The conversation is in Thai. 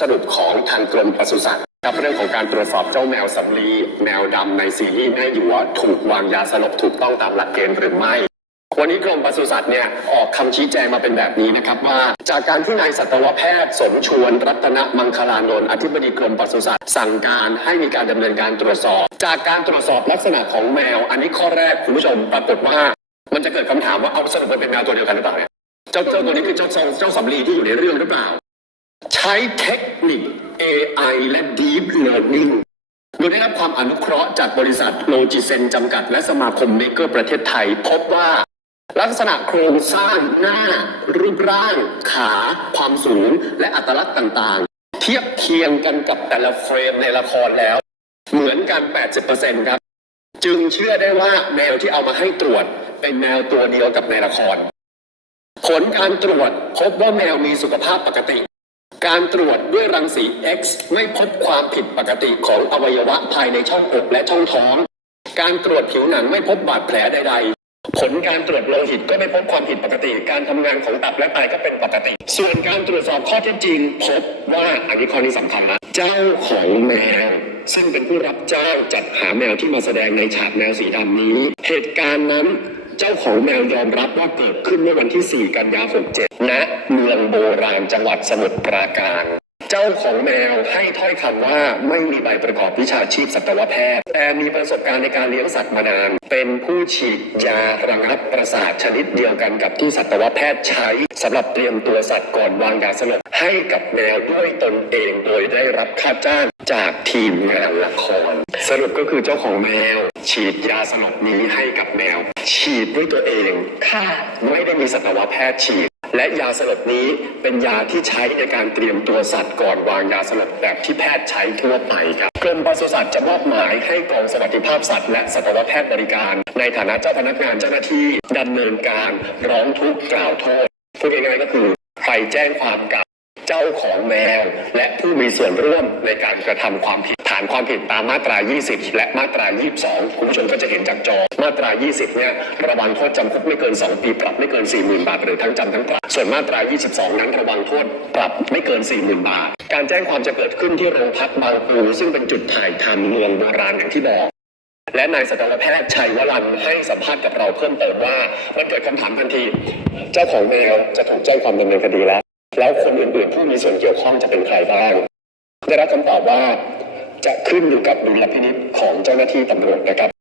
สรุปของทางกรมปศุสัตว์ครับเรื่องของการตรวจสอบเจ้าแมวสำลีแมวดำในซีรีส์แม่หยัวถูกวางยาสลบถูกต้องตามหลักเกณฑ์หรือไม่วันนี้กรมปศุสัตว์เนี่ยออกคำชี้แจงมาเป็นแบบนี้นะครับว่า จากการที่นายสัตวแพทย์สมชวนรัตนมังคลานนท์อธิบดีกรมปศุสัตว์สั่งการให้มีการดำเนินการตรวจสอบ จากการตรวจสอบลักษณะของแมว อันนี้ข้อแรกคุณผู้ชมปรากฏว่า มันจะเกิดคำถามว่าเอาสรุปมันเป็นแมวตัวเดียวกันหรือเปล่าเนี่ยเจ้าเจ้าตัวนี้คือเจ้าเจ้าสำลีที่อยู่ในเรื่องหรือเปล่า ใช้เทคนิค AI และ Deep Learning โดยได้รับความอนุเคราะห์จากบริษัทโลจิเซนจำกัด และสมาคมเมกเกอร์ประเทศไทย พบว่าลักษณะโครงสร้างหน้า รูปร่าง ขา ความสูง และอัตลักษณ์ต่างๆ เทียบเคียงกันกับแต่ละเฟรมในละครแล้ว เหมือนกัน 80%ครับ จึงเชื่อได้ว่าแมวที่เอามาให้ตรวจเป็นแมวตัวเดียวกับในละคร ผลการตรวจพบว่าแมวมีสุขภาพปกติ การตรวจด้วยรังสี X ไม่พบความผิดปกติของอวัยวะภายในช่องอกและช่องท้อง การตรวจผิวหนังไม่พบบาดแผลใด ๆ ผลการตรวจโลหิตก็ไม่พบความผิดปกติ การทำงานของตับและไตก็เป็นปกติ ส่วนการตรวจสอบข้อเท็จจริง พบว่าอันนี้ข้อนี้สำคัญนะ เจ้าของแมวซึ่งเป็นผู้รับจ้างจัดหาแมวที่มาแสดงในฉากแมวสีดำนี้ เหตุการณ์นั้น เจ้าของแมวยอมรับว่าเกิดขึ้นเมื่อวันที่ 4 กันยายน67ณเมืองโบราณจังหวัดสมุทรปราการ เจ้าของแมวให้ถ้อยคำว่าไม่มีใบประกอบวิชาชีพสัตวแพทย์ แต่มีประสบการณ์ในการเลี้ยงสัตว์มานาน เป็นผู้ฉีดยาระงับประสาทชนิดเดียวกันกับที่สัตวแพทย์ใช้สำหรับเตรียมตัวสัตว์ก่อนวางยาสลบให้กับแมวด้วยตนเองโดยได้รับค่าจ้างจากทีมงานละคร สรุปก็คือเจ้าของแมว ฉีดยาสลบนี้ให้กับแมว ฉีดด้วยตัวเอง ค่ะ ไม่ได้มีสัตวแพทย์ฉีด และยาสลบนี้เป็นยาที่ใช้ในการเตรียมตัวสัตว์ก่อนวางยาสลบแบบที่แพทย์ใช้ทั่วไปครับกรมปศุสัตว์จะมอบหมายให้กองสวัสดิภาพสัตว์และสัตวแพทย์บริการ ในฐานะเจ้าพนักงานเจ้าหน้าที่ดำเนินการร้องทุกข์กล่าวโทษพูดง่ายๆก็คือใครแจ้งความกับ ของแมวและผู้มีส่วนร่วมในการกระทำความผิดฐานความผิดตามมาตรา 20 และมาตรา 22 คุณผู้ชมก็จะเห็นจากจอมาตรา 20 เนี่ยระวังโทษจำคุกไม่เกิน 2 ปีปรับไม่เกิน 40,000 บาทหรือทั้งจำทั้งปรับ ส่วนมาตรา 22 นั้นระวังโทษปรับไม่เกิน 40,000 บาท การแจ้งความจะเกิดขึ้นที่โรงพักบางปูซึ่งเป็นจุดถ่ายทำเมืองโบราณอย่างที่บอกและนายสัตวแพทย์ชัยวรันให้สัมภาษณ์กับเราเพิ่มเติมว่ามันเกิดคำถามทันที เจ้าของแมวจะถูกแจ้งความดำเนินคดีแล้ว แล้วคนอื่นๆผู้มีส่วนเกี่ยวข้องจะเป็นใครบ้าง ได้รับคำตอบว่าจะขึ้นอยู่กับดุลพินิจของเจ้าหน้าที่ตำรวจนะครับ